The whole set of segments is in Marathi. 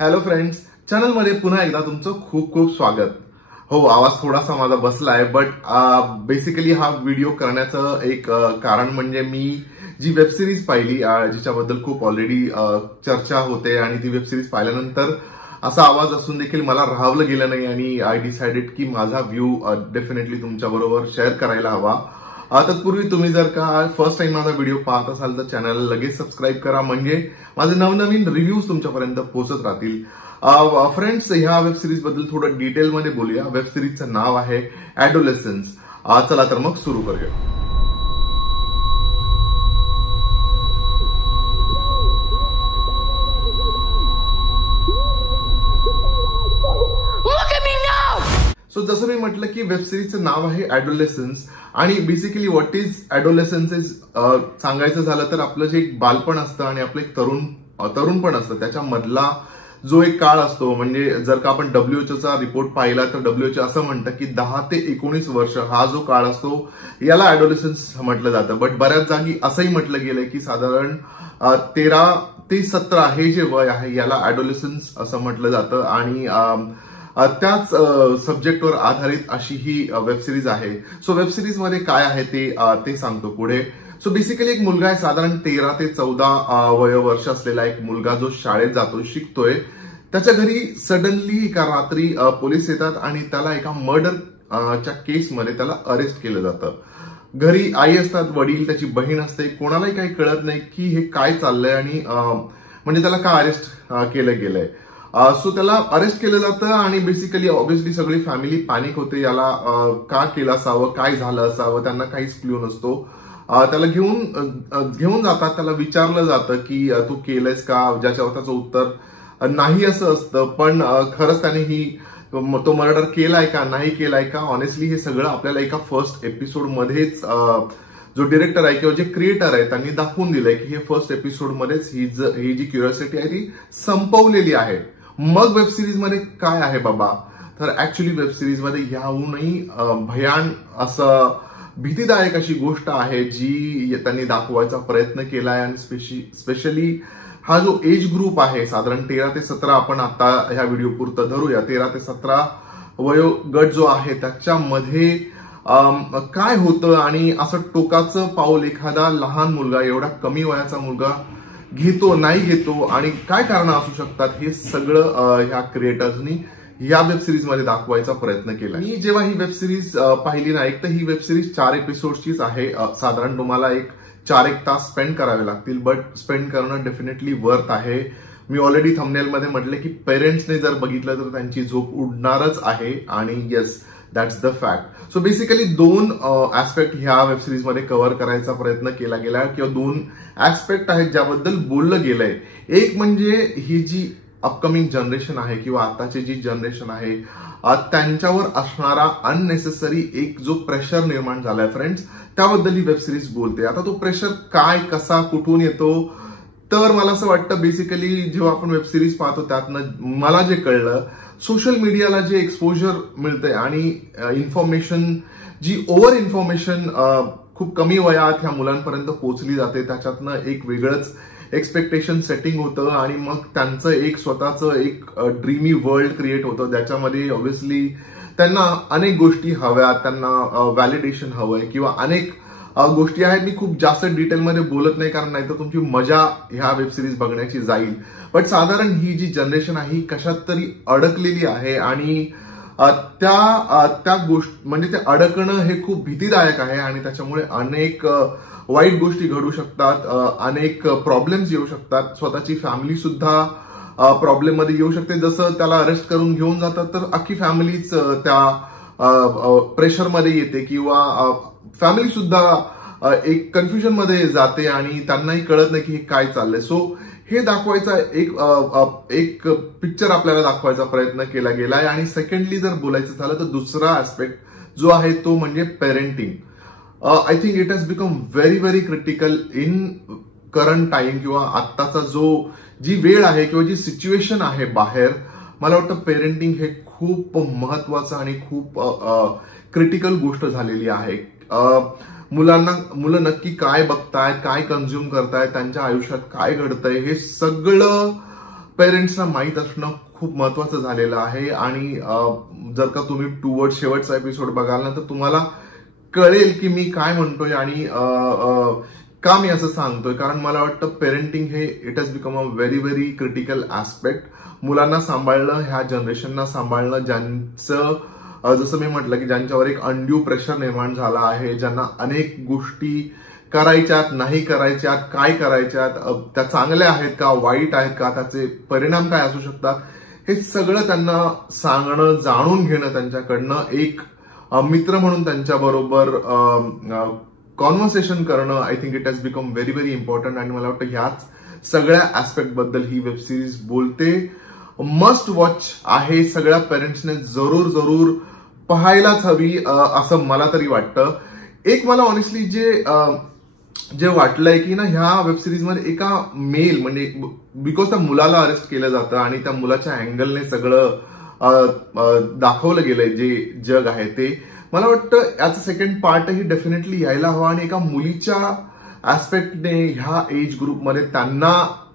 हॅलो फ्रेंड्स, चॅनलमध्ये पुन्हा एकदा तुमचं खूप खूप स्वागत. हो, आवाज थोडासा माझा बसलाय, बट बेसिकली हा व्हिडिओ करण्याचं एक कारण म्हणजे मी जी वेब सिरीज पाहिली जिच्याबद्दल खूप ऑलरेडी चर्चा होते आणि ती वेब सिरीज पाहिल्यानंतर असा आवाज असून देखील मला राहावलं गेलं नाही आणि आय डिसाइडेड की माझा व्ह्यू डेफिनेटली तुमच्या बरोबर शेअर करायला हवा. तत्पूर्वी तुम्ही जर का फर्स्ट टाइम माझा व्हिडिओ पाहत असाल तर चॅनलला लगेच सबस्क्राईब करा, म्हणजे माझे नवनवीन रिव्ह्यूज तुमच्यापर्यंत पोहोचत राहतील. फ्रेंड्स, ह्या वेब सिरीज बद्दल थोडं डिटेलमध्ये बोलूया. वेब सिरीजचं नाव आहे ॲडोलेसन्स. चला तर मग सुरू करूया. सो जसं मी म्हटलं की वेब सिरीजचं नाव आहे ॲडोलेसन्स आणि बेसिकली व्हॉट इज ॲडोलेसन्स इज सांगायचं झालं तर आपलं जे एक बालपण असतं आणि आपलं एक तरुणपण असतं त्याच्यामधला जो एक काळ असतो. म्हणजे जर का आपण WHO रिपोर्ट पाहिला तर WHO असं म्हणतं की 10 ते 19 वर्ष हा जो काळ असतो याला ॲडोलेसन्स म्हटलं जातं. बट बऱ्याच जागी असंही म्हटलं गेलंय की साधारण 13 ते 17 हे जे वय आहे याला ॲडोलेसन्स असं म्हटलं जातं आणि त्याच सब्जेक्टवर आधारित अशी ही वेब सिरीज आहे. सो वेब सिरीज मध्ये काय आहे ते सांगतो पुढे. सो बेसिकली एक मुलगा आहे, साधारण 13 ते 14 वर्ष असलेला एक मुलगा जो शाळेत जातो, शिकतोय. त्याच्या घरी सडनली एका रात्री पोलीस येतात आणि त्याला एका मर्डरच्या केसमध्ये त्याला अरेस्ट केलं जातं. घरी आई असतात, वडील, त्याची बहीण असते. कोणालाही काही कळत नाही की हे काय चाललंय आणि म्हणजे त्याला का अरेस्ट केलं गेलंय. सो त्याला अरेस्ट केलं जातं आणि बेसिकली ऑब्व्हियसली सगळी फॅमिली पॅनिक होते. याला का केलं असावं, काय झालं असावं, त्यांना काहीच क्लू नसतो. त्याला घेऊन जातात. त्याला विचारलं जातं की तू केलंयस का, ज्याच्यावर त्याचं उत्तर नाही असं असतं. पण खरंच त्याने तो मर्डर केलाय का नाही केलाय का, ऑनेस्टली हे सगळं आपल्याला एका फर्स्ट एपिसोड मध्येच जो डिरेक्टर आहे किंवा जे क्रिएटर आहे त्यांनी दाखवून दिलंय की हे फर्स्ट एपिसोड मध्येच ही जी क्युरिओसिटी आहे ती संपवलेली आहे. मग वेब सिरीज मध्ये काय आहे बाबा, तर ऍक्च्युली वेब सिरीज मध्ये याहूनही भयान असं भीतीदायक अशी गोष्ट आहे जी त्यांनी दाखवायचा प्रयत्न केलाय. आणि स्पेशली हा जो एज ग्रुप आहे, साधारण 13 ते 17 आपण आता ह्या व्हिडिओ पुरतं धरूया, 13 ते 17 वयोगट जो आहे त्याच्यामध्ये काय होतं आणि असं टोकाचं पाऊल एखादा लहान मुलगा, एवढा कमी वयाचा मुलगा घेतो नाही घेतो आणि काय कारण असू शकतात, हे सगळं ह्या क्रिएटर्सनी या वेब सिरीज मध्ये दाखवायचा प्रयत्न केला. मी जेव्हा ही वेब सिरीज पाहिली ना, एक तर ही वेब सिरीज 4 एपिसोडचीच आहे. साधारण तुम्हाला 4-1 तास स्पेंड करावे लागतील, बट स्पेंड करणं डेफिनेटली वर्थ आहे. मी ऑलरेडी थंबनेल मध्ये म्हटलं की पेरेंट्सने जर बघितलं तर त्यांची झोप उडणारच आहे आणि yes, that's the fact. So basically 2 aspect ह्या वेब सिरीज मध्ये कव्हर करायचा प्रयत्न केला गेला किंवा 2 ऍस्पेक्ट आहेत ज्याबद्दल बोललं गेलंय. एक म्हणजे ही जी अपकमिंग जनरेशन आहे किंवा आताची जी जनरेशन आहे त्यांच्यावर असणारा अननेसेसरी एक जो प्रेशर निर्माण झालाय फ्रेंड्स, त्याबद्दल ही वेब सिरीज बोलते. आता तो प्रेशर काय, कसा, कुठून येतो, तर मला असं वाटतं बेसिकली जेव्हा आपण वेब सिरीज पाहतो त्यातनं मला जे कळलं, सोशल मीडियाला जे एक्सपोजर मिळतंय आणि इन्फॉर्मेशन, जी ओव्हर इन्फॉर्मेशन खूप कमी वयात ह्या मुलांपर्यंत पोहोचली जाते, त्याच्यातनं एक वेगळंच एक्सपेक्टेशन सेटिंग होतं आणि मग त्यांचं एक स्वतःचं एक ड्रीमी वर्ल्ड क्रिएट होतं ज्याच्यामध्ये ऑब्व्हियसली त्यांना अनेक गोष्टी हव्यात, त्यांना व्हॅलिडेशन हवंय किंवा अनेक गोष्टी आहेत. मी खूप जास्त डिटेलमध्ये बोलत नाही कारण नाहीतर तुमची मजा ह्या वेब सिरीज बघण्याची जाईल. बट साधारण ही जी जनरेशन आहे ही कशात तरी अडकलेली आहे आणि त्या गोष्टी म्हणजे ते अडकणं हे खूप भीतीदायक आहे आणि त्याच्यामुळे अनेक वाईट गोष्टी घडू शकतात, अनेक प्रॉब्लेम्स येऊ शकतात. स्वतःची फॅमिली सुद्धा प्रॉब्लेम मध्ये येऊ शकते. जसं त्याला अरेस्ट करून घेऊन जातात तर अख्खी फॅमिलीच त्या प्रेशरमध्ये येते किंवा फॅमिली सुद्धा एक कन्फ्युजन मध्ये जाते आणि त्यांनाही कळत नाही की हे काय चाललंय. सो हे दाखवायचा एक पिक्चर आपल्याला दाखवायचा प्रयत्न केला गेलाय. आणि सेकंडली जर बोलायचं झालं तर दुसरा ऍस्पेक्ट जो आहे तो म्हणजे parenting. I think it has become very very critical in current time किंवा आत्ताचा जी वेळ आहे किंवा जी सिच्युएशन आहे बाहेर. मला वाटतं पेरेंटिंग हे खूप महत्वाचं आणि खूप क्रिटिकल गोष्ट झालेली आहे. मुलं नक्की काय बघतायत, काय कन्झ्युम करतायत, त्यांच्या आयुष्यात काय घडतंय, हे सगळं पेरेंट्सना माहीत असणं खूप महत्वाचं झालेलं आहे. आणि जर का तुम्ही टुवर्ड शेवटचा एपिसोड बघाल ना, तर तुम्हाला कळेल की मी काय म्हणतोय आणि का मी असं सांगतोय. कारण मला वाटतं पेरेंटिंग हे it has become a very very critical aspect. मुलांना सांभाळणं, ह्या जनरेशनना सांभाळणं, ज्यांचं जसं मी म्हटलं की ज्यांच्यावर एक अनड्यू प्रेशर निर्माण झाला आहे, ज्यांना अनेक गोष्टी करायच्यात, नाही करायच्यात, काय करायच्यात, त्या चांगल्या आहेत का, वाईट आहेत का, त्याचे परिणाम काय असू शकतात, हे सगळं त्यांना सांगणं, जाणून घेणं त्यांच्याकडनं, एक मित्र म्हणून त्यांच्याबरोबर कॉन्व्हर्सेशन करणं, I think it has become very very important. आणि मला वाटतं ह्याच सगळ्या ऍस्पेक्ट बद्दल ही वेब सिरीज बोलते. मस्ट वॉच आहे. सगळ्या पेरेंट्सने जरूर जरूर पाहायलाच हवी असं मला तरी वाटतं. एक मला ऑनेस्टली जे वाटलंय की ना, ह्या वेब सिरीज मध्ये एका मेल म्हणजे बिकॉज त्या मुलाला अरेस्ट केलं जातं आणि त्या मुलाच्या अँगलने सगळं दाखवलं गेलंय जे जग आहे ते. मला वाटतं याचा सेकंड पार्टही डेफिनेटली यायला हवा आणि एका मुलीच्या ऍस्पेक्टने ह्या एज ग्रुपमध्ये त्यांना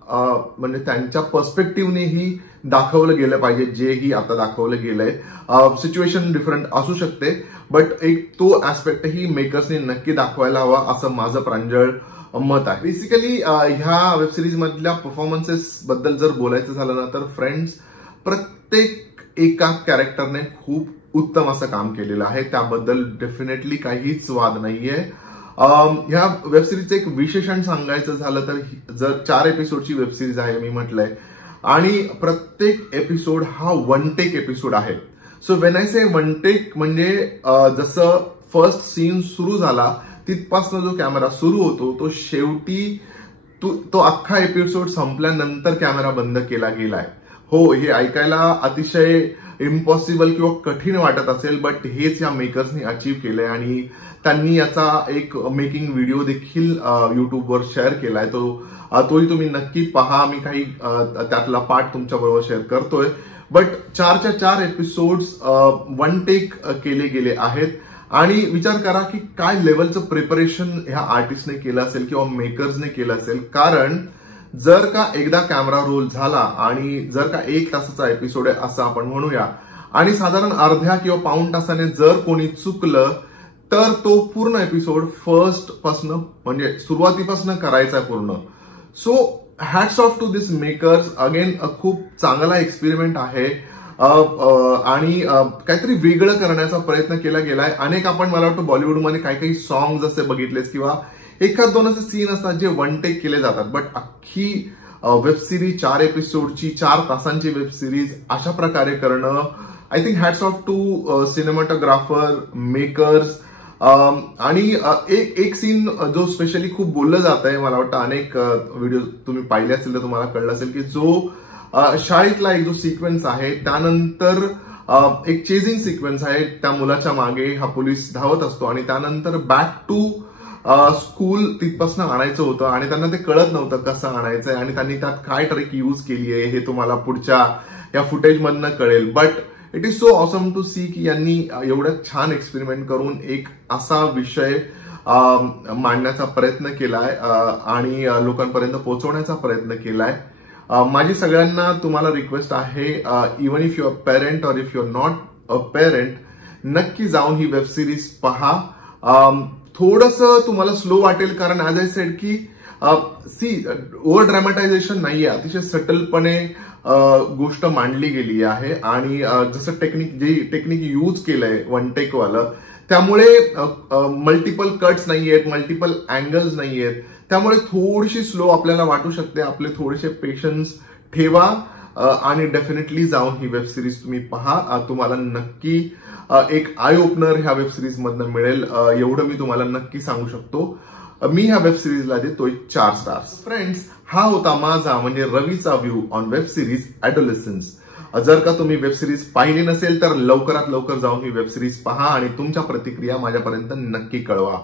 म्हणजे त्यांच्या पर्स्पेक्टिव्हनेही दाखवलं गेलं पाहिजे, जेही आता दाखवलं गेलंय. सिच्युएशन डिफरंट असू शकते, बट एक तो ऍस्पेक्टही मेकर्सने नक्की दाखवायला हवा असं माझं प्रांजळ मत आहे. बेसिकली ह्या वेब सिरीज मधल्या परफॉर्मन्सेस बद्दल जर बोलायचं झालं ना, तर फ्रेंड्स प्रत्येक एका कॅरेक्टरने खूप उत्तम असं काम केलेलं आहे. त्याबद्दल डेफिनेटली काहीच वाद नाहीये. ह्या वेब सिरीजचं एक विशेषण सांगायचं झालं तर जर 4 एपिसोडची वेब सिरीज आहे मी म्हटलंय, आणि प्रत्येक एपिसोड हा वन टेक एपिसोड आहे. So when I say one take म्हणजे जसं फर्स्ट सीन सुरू झाला तिथपासून जो कॅमेरा सुरू होतो तो शेवटी तो अख्खा एपिसोड संपल्यानंतर कॅमेरा बंद केला गेलाय. हो, हे ऐकायला अतिशय इम्पॉसिबल किंवा कठीण वाटत असेल, बट हेच या मेकर्सनी अचीव्ह केलंय आणि त्यांनी याचा एक मेकिंग व्हिडिओ देखील युट्यूबवर शेअर केलाय. तोही तुम्ही नक्की पहा. मी काही त्यातला पार्ट तुमच्याबरोबर शेअर करतोय. बट 4च्या 4 एपिसोड्स वन टेक केले गेले आहेत. आणि विचार करा की काय लेवलचं प्रिपरेशन ह्या आर्टिस्टने केलं असेल किंवा मेकर्सने केलं असेल. कारण जर का एकदा कॅमेरा रोल झाला आणि जर का 1 तासाचा एपिसोड आहे असं आपण म्हणूया, आणि साधारण अर्ध्या किंवा पाऊण तासाने जर कोणी चुकलं तर तो पूर्ण एपिसोड फर्स्ट पासनं म्हणजे सुरुवातीपासून करायचा पूर्ण. So hats off to this makers. Again खूप चांगला एक्सपेरिमेंट आहे आणि काहीतरी वेगळं करण्याचा प्रयत्न केला गेलाय. अनेक आपण मला वाटतं बॉलिवूडमध्ये काही काही सॉंग्स असे बघितलेस किंवा एखाद दोन असे सीन असतात जे वन टेक केले जातात, बट अख्खी वेब सिरीज 4 एपिसोडची 4 तासांची वेब सिरीज अशा प्रकारे करणं, I think hats off to cinematographer, makers. आणि एक सीन जो स्पेशली खूप बोललं जात आहे, मला वाटतं अनेक व्हिडिओ तुम्ही पाहिले असतील तर तुम्हाला कळलं असेल की जो शाळेतला एक जो सिक्वेन्स आहे त्यानंतर एक चेजिंग सिक्वेन्स आहे. त्या मुलाच्या मागे हा पोलीस धावत असतो आणि त्यानंतर बॅक टू स्कूल तिथपासून आणायचं होतं आणि त्यांना ते कळत नव्हतं कसं आणायचंय आणि त्यांनी त्यात काय ट्रिक यूज केली आहे हे तुम्हाला पुढच्या या फुटेजमधनं कळेल. But it is so awesome to see की यांनी एवढं छान एक्सपेरिमेंट करून एक असा विषय मांडण्याचा प्रयत्न केलाय आणि लोकांपर्यंत पोहोचवण्याचा प्रयत्न केलाय. माझी सगळ्यांना तुम्हाला रिक्वेस्ट आहे, even if you are parent or if you are not a parent, नक्की जाऊन ही वेब सिरीज पहा. थोडंसं तुम्हाला स्लो वाटेल कारण ऍज आय सेड की ओव्हर ड्रॅमॅटायझेशन नाहीये, अतिशय सटलपणे गोष्ट मांडली गेली आहे आणि जसं टेक्निक यूज केलंय वन टेक वालं, त्यामुळे मल्टिपल कट्स नाहीयेत, मल्टिपल अँगल्स नाहीयेत, त्यामुळे थोडीशी स्लो आपल्याला वाटू शकते. आपले थोडेसे पेशन्स ठेवा आणि डेफिनेटली जाऊन ही वेब सिरीज तुम्ही पहा. तुम्हाला नक्की एक आय ओपनर ह्या वेब सिरीज मधनं मिळेल, एवढं मी तुम्हाला नक्की सांगू शकतो. मी ह्या वेब सिरीजला देतोय 4 स्टार्स. फ्रेंड्स, हा होता माझा म्हणजे रवीचा व्ह्यू ऑन वेब सिरीज ॲडोलेसन्स. जर का तुम्ही वेब सिरीज पाहिली नसेल तर लवकरात लवकर जाऊन ही वेब सिरीज पहा आणि तुमच्या प्रतिक्रिया माझ्यापर्यंत नक्की कळवा.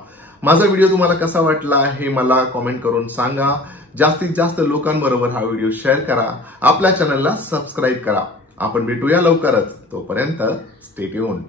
माझा व्हिडिओ तुम्हाला कसा वाटला हे मला कॉमेंट करून सांगा. जास्तीत जास्त लोकांबरोबर हा व्हिडिओ शेअर करा. आपल्या चॅनलला सबस्क्राईब करा. आपण भेटूया लवकरच. तोपर्यंत स्टे ट्यून्ड.